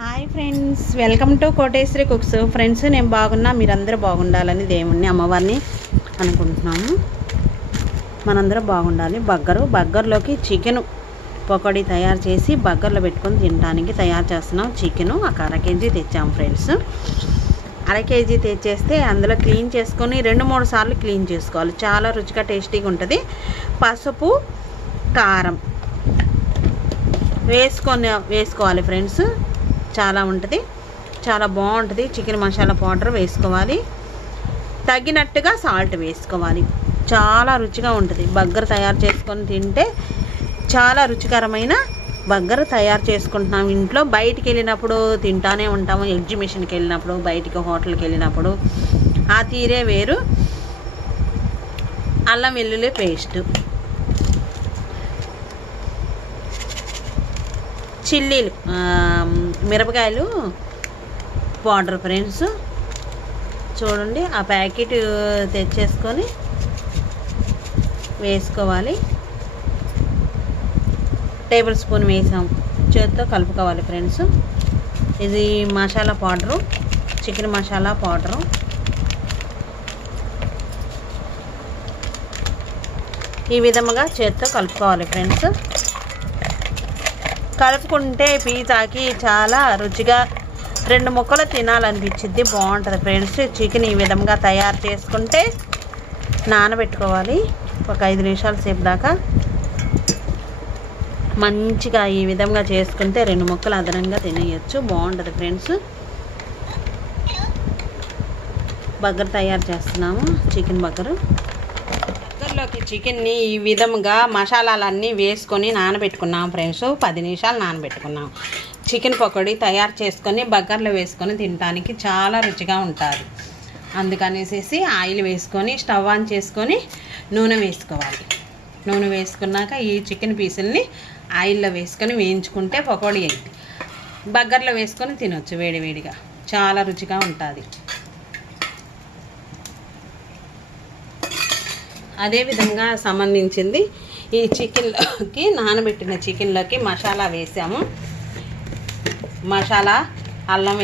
Hi friends, welcome to Koteswari cooks. Friends, నేను బాగున్నా, మీరందరూ బాగుండాలని దేవుణ్ణి అమ్మవారిని అనుకుంటున్నాము. మనందరూ బాగుండాలి. బర్గర్లోకి చికెన్ పకోడీ తయారు చేసి బర్గర్లో పెట్టుకొని తినడానికి తయారు చేస్తున్నాం. చికెను ఒక అర కేజీ తెచ్చాము ఫ్రెండ్స్. అర కేజీ తెచ్చేస్తే అందులో క్లీన్ చేసుకొని 2-3 సార్లు క్లీన్ చేసుకోవాలి. చాలా రుచిగా టేస్టీగా ఉంటుంది. పసుపు, కారం వేసుకోవాలి ఫ్రెండ్స్. చాలా ఉంటుంది, చాలా బాగుంటుంది. చికెన్ మసాలా పౌడర్ వేసుకోవాలి, తగినట్టుగా సాల్ట్ వేసుకోవాలి. చాలా రుచిగా ఉంటుంది. బర్గర్ తయారు చేసుకొని తింటే చాలా రుచికరమైన బర్గర్ తయారు చేసుకుంటున్నాం ఇంట్లో. బయటికి వెళ్ళినప్పుడు తింటానే ఉంటాము. ఎగ్జిబిషన్కి వెళ్ళినప్పుడు, బయటికి హోటల్కి వెళ్ళినప్పుడు ఆ తీరే వేరు. అల్లం వెల్లుల్లి పేస్ట్, చిల్లీలు, మిరపకాయలు పౌడర్ ఫ్రెండ్స్. చూడండి, ఆ ప్యాకెట్ తెచ్చేసుకొని వేసుకోవాలి. టేబుల్ స్పూన్ వేసాం, చేతితో కలుపుకోవాలి ఫ్రెండ్స్. ఇది masala powder, chicken masala powder. ఈ విధముగా చేతితో కలుపుకోవాలి ఫ్రెండ్స్. కలుపుకుంటే పిజ్జాకి చాలా రుచిగా 2 ముక్కలు తినాలనిపించింది, బాగుంటుంది ఫ్రెండ్స్. చికెన్ ఈ విధంగా తయారు చేసుకుంటే నానబెట్టుకోవాలి ఒక 5 నిమిషాల సేపు దాకా. మంచిగా ఈ విధంగా చేసుకుంటే 2 ముక్కలు అదనంగా తినేయచ్చు, బాగుంటుంది ఫ్రెండ్స్. బర్గర్ తయారు చేస్తున్నాము, చికెన్ బర్గరు. బర్గర్లోకి చికెన్ని ఈ విధంగా మసాలాలన్నీ వేసుకొని నానబెట్టుకున్నాం ఫ్రెండ్స్. 10 నిమిషాలు నానబెట్టుకున్నాం. చికెన్ పకోడీ తయారు చేసుకొని బర్గర్లో వేసుకొని తినడానికి చాలా రుచిగా ఉంటుంది. అందుకనేసి ఆయిల్ వేసుకొని స్టవ్ ఆన్ చేసుకొని నూనె వేసుకోవాలి. నూనె వేసుకున్నాక ఈ చికెన్ పీసుల్ని ఆయిల్లో వేసుకొని వేయించుకుంటే పకోడీ అయింది. బర్గర్లో వేసుకొని తినొచ్చు వేడివేడిగా, చాలా రుచిగా ఉంటుంది. అదేవిధంగా సంబంధించింది ఈ చికెన్లోకి, నానబెట్టిన చికెన్లోకి మసాలా వేసాము. మసాలా అల్లం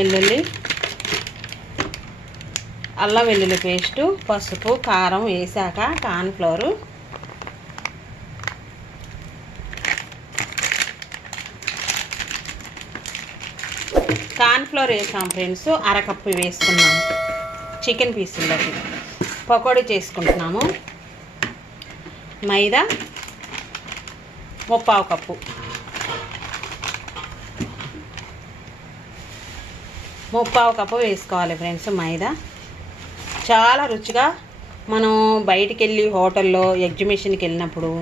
వెల్లుల్లి పేస్టు, పసుపు, కారం వేసాక కార్న్ఫ్లోరు, వేసాం ఫ్రెండ్స్. అరకప్పు వేసుకున్నాము చికెన్ పీసుల్లోకి. పకోడీ చేసుకుంటున్నాము. మైదా 1/4 కప్పు, 1/4 కప్పు వేసుకోవాలి ఫ్రెండ్స్ మైదా. చాలా రుచిగా మనం బయటికి వెళ్ళి హోటల్లో, ఎగ్జిబిషన్కి వెళ్ళినప్పుడు,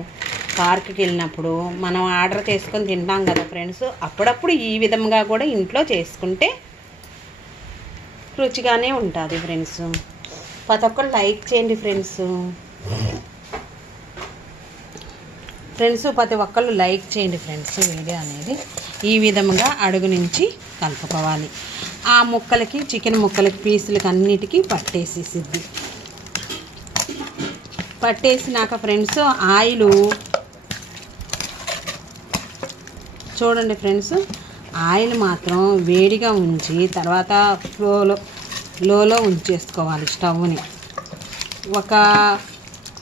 పార్క్కి వెళ్ళినప్పుడు మనం ఆర్డర్ చేసుకొని తింటాం కదా ఫ్రెండ్స్. అప్పుడప్పుడు ఈ విధంగా కూడా ఇంట్లో చేసుకుంటే రుచిగానే ఉంటుంది ఫ్రెండ్స్. ప్రతి ఒక్కరు లైక్ చేయండి ఫ్రెండ్స్. ప్రతి ఒక్కళ్ళు లైక్ చేయండి ఫ్రెండ్స్. వీడియో అనేది ఈ విధంగా అడుగు నుంచి కలుపుకోవాలి. ఆ ముక్కలకి, చికెన్ ముక్కలకి, పీసులకి అన్నిటికీ పట్టేసినాక ఫ్రెండ్స్ ఆయిల్ చూడండి ఫ్రెండ్స్. ఆయిల్ మాత్రం వేడిగా ఉంచి తర్వాత లోలో ఉంచేసుకోవాలి స్టవ్ని. ఒక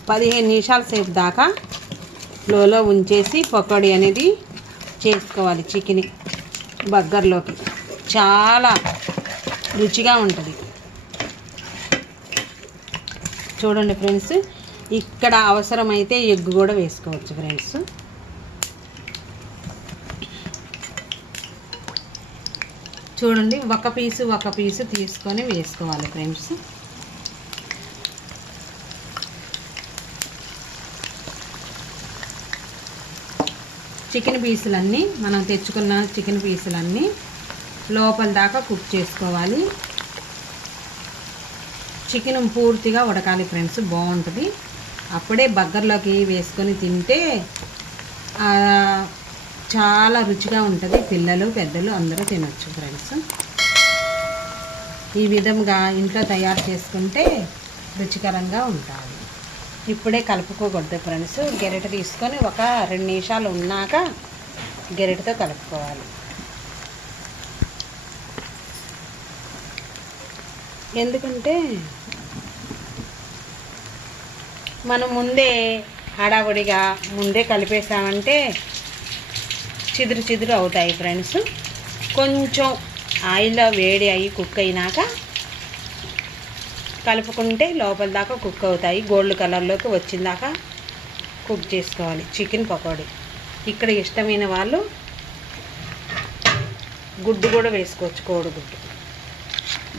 15 నిమిషాల సేపు దాకా లోలో ఉంచేసి పకోడీ అనేది చేసుకోవాలి. చికెన్ బర్గర్లోకి చాలా రుచిగా ఉంటుంది. చూడండి ఫ్రెండ్స్, ఇక్కడ అవసరమైతే ఎగ్ కూడా వేసుకోవచ్చు ఫ్రెండ్స్. చూడండి, ఒక పీసు తీసుకొని వేసుకోవాలి ఫ్రెండ్స్. చికెన్ పీసులన్నీ, మనం తెచ్చుకున్న చికెన్ పీసులన్నీ లోపల దాకా కుక్ చేసుకోవాలి. చికెన్ పూర్తిగా ఉడకాలి ఫ్రెండ్స్, బాగుంటుంది. అప్పుడే బర్గర్లోకి వేసుకొని తింటే చాలా రుచిగా ఉంటుంది. పిల్లలు, పెద్దలు అందరూ తినొచ్చు ఫ్రెండ్స్. ఈ విధంగా ఇంట్లో తయారు చేసుకుంటే రుచికరంగా ఉంటుంది. ఇప్పుడే కలుపుకోకూడదు ఫ్రెండ్స్. గెరిట తీసుకొని ఒక 2 నిమిషాలు ఉన్నాక గెరిటతో కలుపుకోవాలి. ఎందుకంటే మనం ముందే హడావుడిగా ముందే కలిపేసామంటే చిదురు చిదురు అవుతాయి ఫ్రెండ్స్. కొంచెం ఆయిల్లో వేడి అయ్యి కుక్ అయినాక కలుపుకుంటే లోపల దాకా కుక్ అవుతాయి. గోల్డ్ కలర్లోకి వచ్చిందాకా కుక్ చేసుకోవాలి చికెన్ పకోడీ. ఇక్కడ ఇష్టమైన వాళ్ళు గుడ్డు కూడా వేసుకోవచ్చు, కోడిగుడ్డు.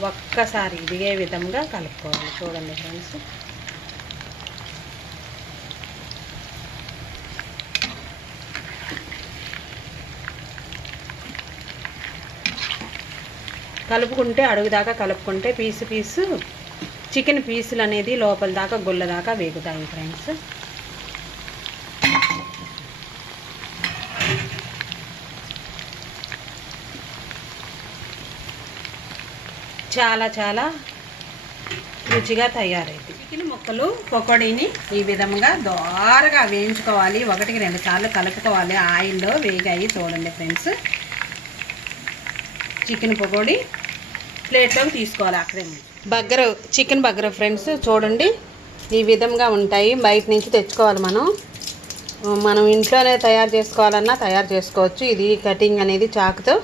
ఒక్కసారి ఇదిగే విధంగా కలుపుకోవాలి. చూడండి ఫ్రెండ్స్, కలుపుకుంటే అడుగుదాకా కలుపుకుంటే పీసు చికెన్ పీసులు అనేది లోపల దాకా గుల్ల దాకా వేగుతాయి ఫ్రెండ్స్. చాలా చాలా రుచిగా తయారైంది. చికెన్ ముక్కలు పకోడీని ఈ విధంగా దోరగా వేయించుకోవాలి. 1-2 సార్లు కలుపుకోవాలి. ఆయిల్లో వేగాయి చూడండి ఫ్రెండ్స్. చికెన్ పకోడీ ప్లేట్లోకి తీసుకోవాలి. అక్కడే బర్గర్, చికెన్ బర్గర్ ఫ్రెండ్స్ చూడండి ఈ విధంగా ఉంటాయి. బయట నుంచి తెచ్చుకోవాలి. మనం ఇంట్లోనే తయారు చేసుకోవాలన్నా తయారు చేసుకోవచ్చు. ఇది కటింగ్ అనేది చాకుతో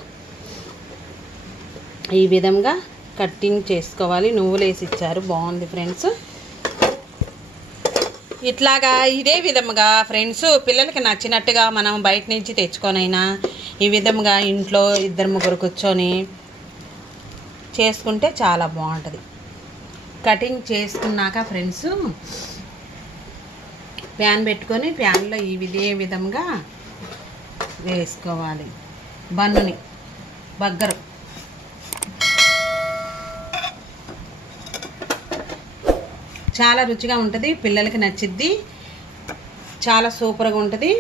ఈ విధంగా కటింగ్ చేసుకోవాలి. నువ్వులు వేసి ఇచ్చారు, బాగుంది ఫ్రెండ్స్. ఇట్లాగా ఇదే విధంగా ఫ్రెండ్స్ పిల్లలకి నచ్చినట్టుగా మనం బయట నుంచి తెచ్చుకొనైనా ఈ విధంగా ఇంట్లో 2-3 కూర్చొని చేసుకుంటే చాలా బాగుంటుంది. కటింగ్ చేసుకున్నాక ఫ్రెండ్స్ ప్యాన్ పెట్టుకొని ప్యాన్లో ఇదే విధంగా వేసుకోవాలి. బన్నుని బర్గరు చాలా రుచిగా ఉంటుంది. పిల్లలకి నచ్చిద్ది, చాలా సూపర్గా ఉంటుంది.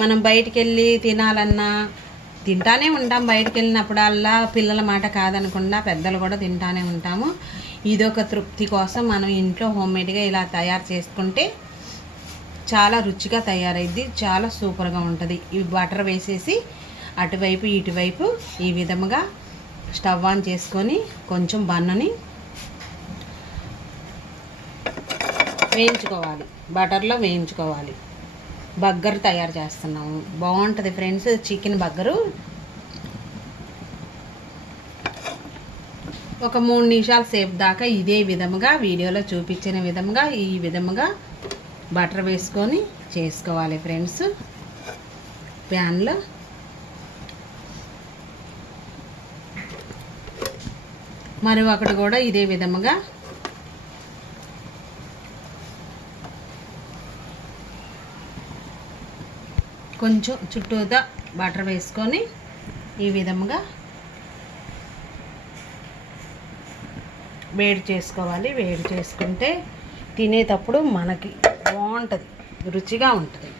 మనం బయటికి వెళ్ళి తినాలన్నా తింటానే ఉంటాం. బయటికి వెళ్ళినప్పుడల్లా పిల్లల మాట కాదనకుండా పెద్దలు కూడా తింటానే ఉంటాము. ఇదొక తృప్తి కోసం మనం ఇంట్లో హోమ్మేడ్గా ఇలా తయారు చేసుకుంటే చాలా రుచిగా తయారైద్ది, చాలా సూపర్గా ఉంటుంది. ఇవి బటర్ వేసేసి అటువైపు ఇటువైపు ఈ విధముగా స్టవ్ ఆన్ చేసుకొని కొంచెం బన్నని వేయించుకోవాలి, బటర్లో వేయించుకోవాలి. బర్గర్ తయారు చేస్తున్నాము, బాగుంటుంది ఫ్రెండ్స్. చికెన్ బర్గరు ఒక 3 నిమిషాల సేపు దాకా ఇదే విధముగా వీడియోలో చూపించిన విధముగా ఈ విధముగా బటర్ వేసుకొని చేసుకోవాలి ఫ్రెండ్స్. ప్యాన్లో మరి ఒకటి కూడా ఇదే విధముగా కొంచెం చుట్టూతా బటర్ వేసుకొని ఈ విధముగా వేడి చేసుకోవాలి. వేడి చేసుకుంటే తినేటప్పుడు మనకి బాగుంటుంది, రుచిగా ఉంటుంది.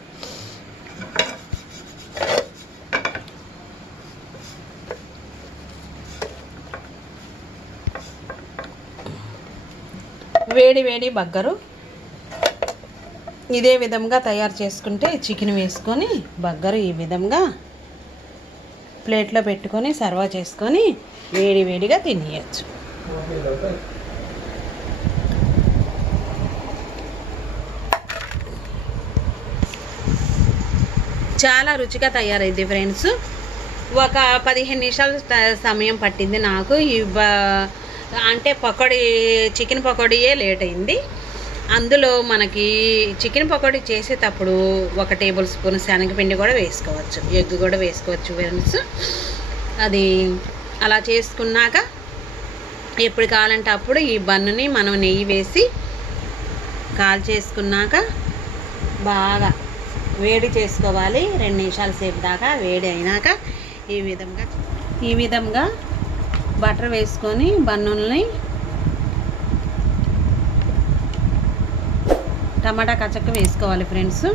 వేడి వేడి బర్గరు ఇదే విధంగా తయారు చేసుకుంటే చికెన్ వేసుకొని బర్గరు ఈ విధంగా ప్లేట్లో పెట్టుకొని సర్వ్ చేసుకొని వేడి వేడిగా తినేయచ్చు. చాలా రుచిగా తయారైంది ఫ్రెండ్స్. ఒక 15 నిమిషాలు సమయం పట్టింది నాకు. అంటే పకోడీ, చికెన్ పకోడీయే లేట్ అయింది. అందులో మనకి చికెన్ పకోడీ చేసేటప్పుడు 1 టేబుల్ స్పూన్ శనగపిండి కూడా వేసుకోవచ్చు, ఎగ్ కూడా వేసుకోవచ్చు ఫ్రెండ్స్. అది అలా చేసుకున్నాక ఎప్పుడు కావాలంటే అప్పుడు ఈ బన్నుని మనం నెయ్యి వేసి కాల్ చేసుకున్నాక బాగా వేడి చేసుకోవాలి. 2 నిమిషాల సేపు దాకా వేడి అయినాక ఈ విధంగా బటర్ వేసుకొని బన్నుల్ని టమాటా కచక్క వేసుకోవాలి ఫ్రెండ్స్.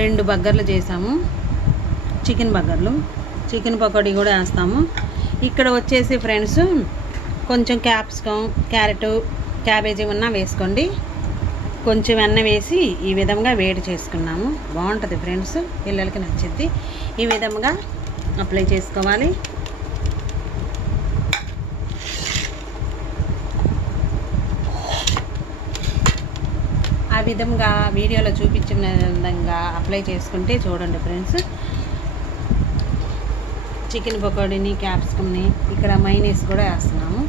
2 బర్గర్లు చేసాము, చికెన్ బర్గర్లు. చికెన్ పకోడీ కూడా వేస్తాము. ఇక్కడ వచ్చేసి ఫ్రెండ్స్ కొంచెం క్యాప్సికమ్, క్యారెట్, క్యాబేజీ ఉన్నా వేసుకోండి. కొంచెం వెన్న వేసి ఈ విధంగా వేడి చేసుకున్నాము, బాగుంటుంది ఫ్రెండ్స్, పిల్లలకి నచ్చిద్ది. ఈ విధంగా అప్లై చేసుకోవాలి. విధంగా వీడియోలో చూపించిన విధంగా అప్లై చేసుకుంటే చూడండి ఫ్రెండ్స్. చికెన్ పకోడీని, క్యాప్సికమ్ని, ఇక్కడ మైనీస్ కూడా వేస్తున్నాము.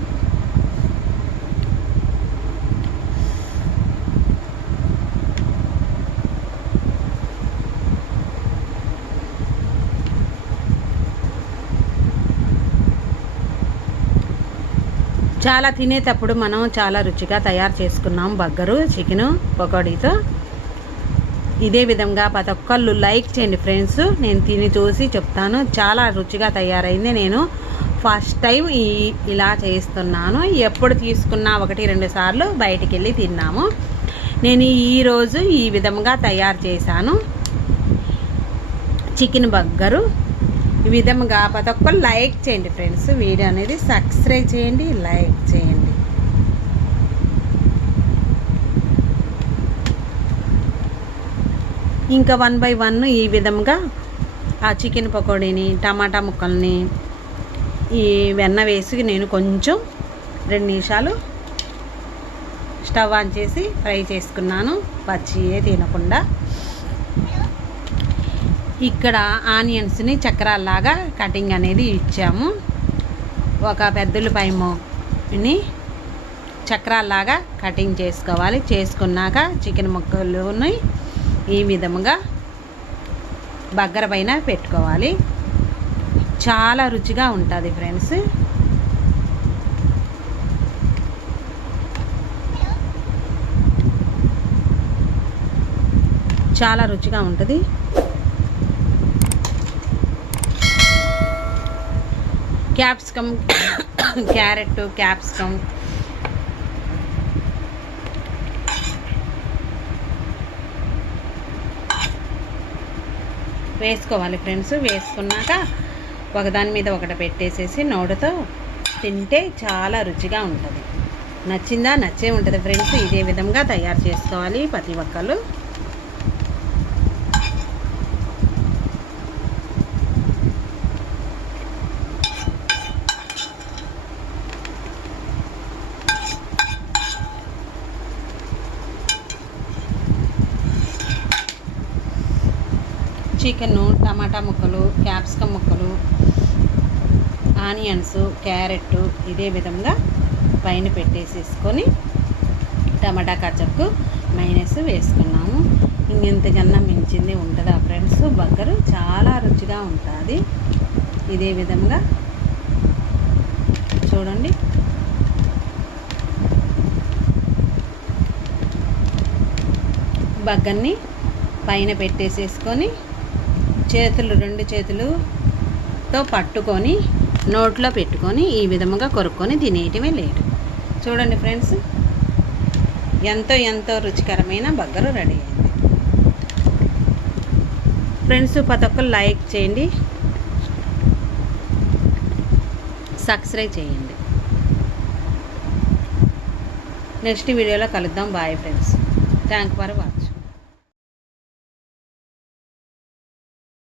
చాలా తినేటప్పుడు మనం చాలా రుచిగా తయారు చేసుకున్నాం బర్గరు చికెను పకోడీతో. ఇదే విధంగా ప్రతి ఒక్కళ్ళు లైక్ చేయండి ఫ్రెండ్స్. నేను తిని చూసి చెప్తాను. చాలా రుచిగా తయారైంది. నేను ఫస్ట్ టైం ఇలా చేస్తున్నాను. ఎప్పుడు తీసుకున్నా 1-2 సార్లు బయటికి వెళ్ళి తిన్నాము. నేను ఈరోజు ఈ విధంగా తయారు చేశాను చికెన్ బర్గరు. ఈ విధంగా ప్రతి ఒక్కరు లైక్ చేయండి ఫ్రెండ్స్. వీడియో అనేది సబ్స్క్రైబ్ చేయండి, లైక్ చేయండి. ఇంకా 1 by 1 ఈ విధంగా ఆ చికెన్ పకోడీని, టమాటా ముక్కల్ని ఈ వెన్న వేసి నేను కొంచెం 2 నిమిషాలు స్టవ్ ఆన్ చేసి ఫ్రై చేసుకున్నాను, పచ్చియే తినకుండా. ఇక్కడ ఆనియన్స్ని చక్రాల్లాగా కటింగ్ అనేది ఇచ్చాము. ఒక పెద్దుల్లిపాయని చక్రాల్లాగా కటింగ్ చేసుకోవాలి. చేసుకున్నాక చికెన్ ముక్కలుని ఈ విధముగా బగ్గర పైన పెట్టుకోవాలి. చాలా రుచిగా ఉంటుంది ఫ్రెండ్స్. చాలా రుచిగా ఉంటుంది. క్యాప్సికమ్, క్యారెట్, క్యాప్సికమ్ వేసుకోవాలి ఫ్రెండ్స్. వేసుకున్నాక ఒకదాని మీద ఒకటి పెట్టేసేసి నోటితో తింటే చాలా రుచిగా ఉంటుంది. నచ్చిందా? నచ్చే ఉంటుంది ఫ్రెండ్స్. ఇదే విధంగా తయారు చేసుకోవాలి ప్రతి ఒక్కరు. చికెను, టమాటా ముక్కలు, క్యాప్సికమ్ ముక్కలు, ఆనియన్స్, క్యారెట్ ఇదే విధంగా పైన పెట్టేసేసుకొని టమాటా కచప్కు మైనస్ వేసుకున్నాము. ఇంకెంతకన్నా మించింది ఉంటుందా ఫ్రెండ్స్? బర్గరు చాలా రుచిగా ఉంటుంది. ఇదే విధంగా చూడండి. బర్గర్ని పైన పెట్టేసేసుకొని చేతులు 2 చేతులతో పట్టుకొని నోట్లో పెట్టుకొని ఈ విధముగా కొరుక్కొని తినేయటమే లేదు. చూడండి ఫ్రెండ్స్, ఎంతో రుచికరమైన బర్గరు రెడీ అయింది. ఫ్రెండ్స్ ప్రతి ఒక్కరు లైక్ చేయండి, సబ్స్క్రైబ్ చేయండి. నెక్స్ట్ వీడియోలో కలుద్దాం. Bye friends. Thank for watching.